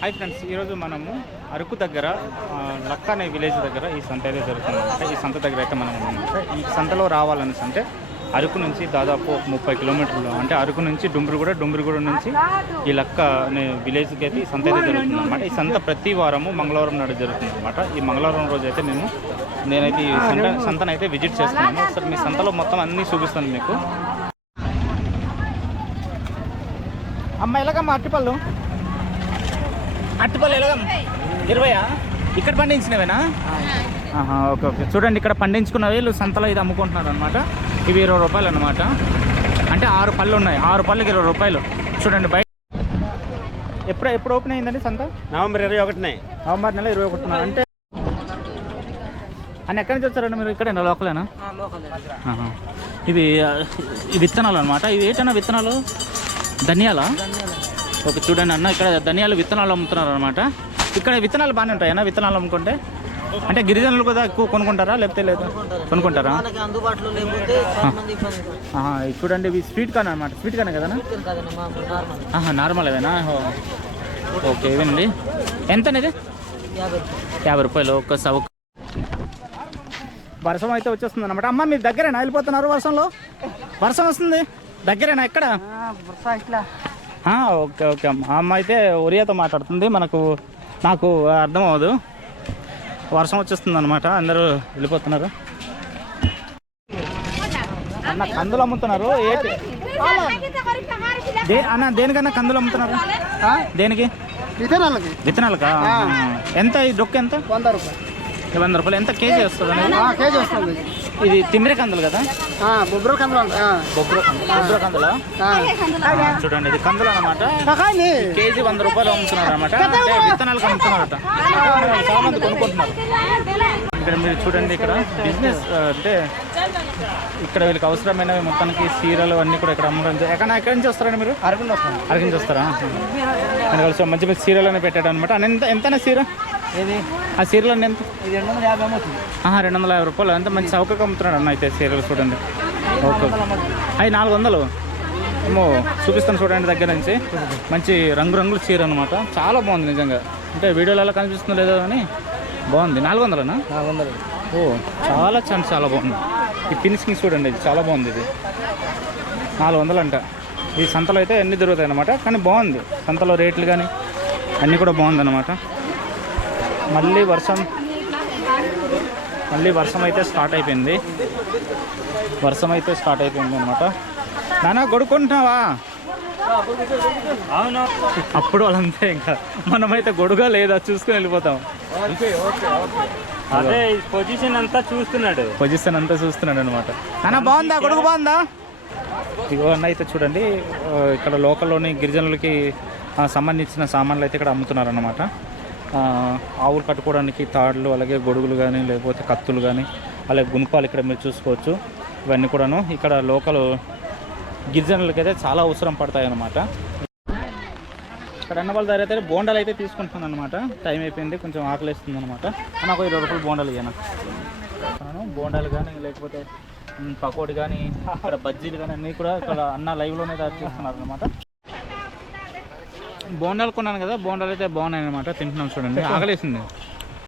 Hi friends ఈరోజు మనము అరకు దగ్గర లక్క అనే విలేజ్ దగ్గర ఈ సంత అయితే జరుగుతుంది ఈ సంత దగ్గర అయితే మనం ఉన్నామంటే ఈ సంతలో రావాలనేసి అంటే అరకు నుంచి దాదాపు ఒక ముప్పై కిలోమీటర్లు అంటే అరకు నుంచి డుంబ్రిగూడ డుంబ్రిగూడ నుంచి ఈ లక్క అనే విలేజ్కి అయితే ఈ సంత అయితే జరుగుతుంది అనమాట ఈ సంత ప్రతి వారము మంగళవారం నాడు జరుగుతుంది అనమాట ఈ మంగళవారం రోజు అయితే మేము నేనైతే ఈ సంత అయితే విజిట్ చేస్తున్నాను ఒకసారి మీ సంతలో మొత్తం అన్నీ చూపిస్తాను మీకు. అమ్మ ఎలాగమ్మా అట్టిపళ్ళు అట్టిపళ్ళు ఎలాగమ్మ ఇరవయా? ఇక్కడ పండించినవేనా? Okay okay. చూడండి ఇక్కడ పండించుకున్న వీళ్ళు సంతలో ఇది అమ్ముకుంటున్నారు అనమాట ఇవి ఇరవై రూపాయలు అనమాట అంటే ఆరు పళ్ళు ఉన్నాయి. ఆరు పళ్ళకి ఇరవై రూపాయలు. చూడండి బయట ఎప్పుడు ఎప్పుడు ఓపెన్ అయిందండి సంత? నవంబర్ ఇరవై ఒకటినే. నవంబర్ నెల ఇరవై ఒకటిన. అంటే అని ఎక్కడి నుంచి వచ్చారండి మీరు? ఇక్కడ లోకలేనా. ఇవి విత్తనాలు అనమాట ఇవి ఏంటన్నా విత్తనాలు? ధనియాలా. ఓకే చూడండి అన్న ఇక్కడ ధనియాలు విత్తనాలు అమ్ముతున్నారు అనమాట ఇక్కడ విత్తనాలు బాగానే ఉంటాయన్నా విత్తనాలు అమ్ముకుంటే? అంటే గిరిజనులు కూడా ఎక్కువ కొనుక్కుంటారా లేకపోతే లేదు? కొనుక్కుంటారా? చూడండి ఇవి స్వీట్ కార్న్ అనమాట స్వీట్ కార్న్ కదా నార్మల్. ఏవేనా ఓకే ఇవేనండి. ఎంత ఇది యాభై రూపాయలు ఒక్క సవ వర్షం అయితే వచ్చేస్తుంది అనమాట అమ్మ మీరు దగ్గరేనా? వెళ్ళిపోతున్నారు వర్షంలో? వర్షం వస్తుంది. దగ్గరేనా? ఎక్కడ? ఓకే ఓకే అమ్మ. అమ్మ అయితే ఒరియాతో మాట్లాడుతుంది. మనకు నాకు అర్థం అవ్వదు వర్షం వచ్చేస్తుంది అనమాట అందరూ వెళ్ళిపోతున్నారు. అన్న కందులు అమ్ముతున్నారు. ఏంటి? అన్న దేనికన్నా కందులు అమ్ముతున్నారు? దేనికి? విత్తనాలకి. విత్తనాలకా? ఎంత? ఈ డొక్క ఎంత? వంద రూపాయలు. వంద రూపాయలు. ఎంత కేజీ వస్తుంది? కేజీ వస్తుంది. ఇది తిమ్మిరి కందులు కదా? బొబ్బరు కందులు బొబ్బర బొబ్బర కందుల? చూడండి ఇది కందులు అనమాట కేజీ వంద రూపాయలు అమ్ముతున్నారు అనమాట అంటే విత్తనాలకు అమ్ముతున్నారట చాలా మంది కొనుక్కుంటున్నారు. ఇక్కడ మీరు చూడండి ఇక్కడ బిజినెస్ అంటే ఇక్కడ వీళ్ళకి అవసరమైనవి మొత్తానికి చీరలు అన్నీ కూడా ఇక్కడ అమ్మడం ఎక్కడ ఎక్కడి నుంచి వస్తారండి మీరు? వస్తుంది అక్కడి నుంచి వస్తారా? నేను కలిసి మంచి మంచి చీరలు అని పెట్టాడు అనమాట ఎంత ఎంతనే చీర ఇది ఆ చీరలు అన్నీ ఎంత? ఇది రెండు వందల యాభై అమ్ముతుంది. రెండు వందల యాభై రూపాయలు. ఎంత మంచి చౌకగా అమ్ముతున్నాడు అన్న అయితే చీరలు చూడండి. ఓకే అవి నాలుగు వందలు. ఏమో చూపిస్తాను చూడండి దగ్గర నుంచి. మంచి రంగురంగుల చీర అనమాట చాలా బాగుంది నిజంగా. అంటే వీడియోలో ఎలా కనిపిస్తుందో లేదో కానీ బాగుంది. నాలుగు వందలనా? నాలుగు వందలు. ఓ చాలా చాలా చాలా బాగుంది. ఈ ఫినిషింగ్ చూడండి ఇది చాలా బాగుంది ఇది. నాలుగు వందలు అంట ఈ సంతలో అయితే అన్ని దొరుకుతాయి అనమాట కానీ బాగుంది. సంతలో రేట్లు కానీ అన్నీ కూడా బాగుంది అనమాట మళ్ళీ వర్షం మళ్ళీ వర్షం అయితే స్టార్ట్ అయిపోయింది. వర్షం అయితే స్టార్ట్ అయిపోయింది అనమాట నాన్న గొడుకుంటున్నావా అవును. అప్పుడు వాళ్ళంతే ఇంకా. మనమైతే గొడుగా లేదా చూసుకుని వెళ్ళిపోతాం. అదే పొజిషన్ అంతా చూస్తున్నాడు. పొజిషన్ అంతా చూస్తున్నాడు అనమాట అన్న బాగుందా? గొడుగు బాగుందా? ఇగో అన్న అయితే చూడండి. ఇక్కడ లోకల్లోని గిరిజనులకి సంబంధించిన సామాన్లు అయితే ఇక్కడ అమ్ముతున్నారు అనమాట ఆవులు కట్టుకోవడానికి తాడులు అలాగే గొడుగులు కానీ లేకపోతే కత్తులు కానీ అలాగే గుణపాలు ఇక్కడ మీరు చూసుకోవచ్చు. ఇవన్నీ కూడాను ఇక్కడ లోకల్ గిరిజనులకి అయితే చాలా అవసరం పడతాయి అన్నమాట ఇక్కడ అన్న వాళ్ళ దగ్గర అయితే బోండాలు అయితే తీసుకుంటున్నాను అనమాట టైం అయిపోయింది కొంచెం ఆకలిస్తుంది అనమాట నాకు ఇరవై రూపాయలు బోండాలు ఇయ్యను. బోండాలు కానీ లేకపోతే పకోడీ కానీ ఇక్కడ బజ్జీలు కానీ అన్నీ కూడా ఇక్కడ అన్న లైవ్లోనే తయారు చేస్తున్నారు అనమాట బోండాలు కొన్నాను కదా బోండాలు అయితే బాగున్నాయి అనమాట తింటున్నాం చూడండి. ఆకలేసింది.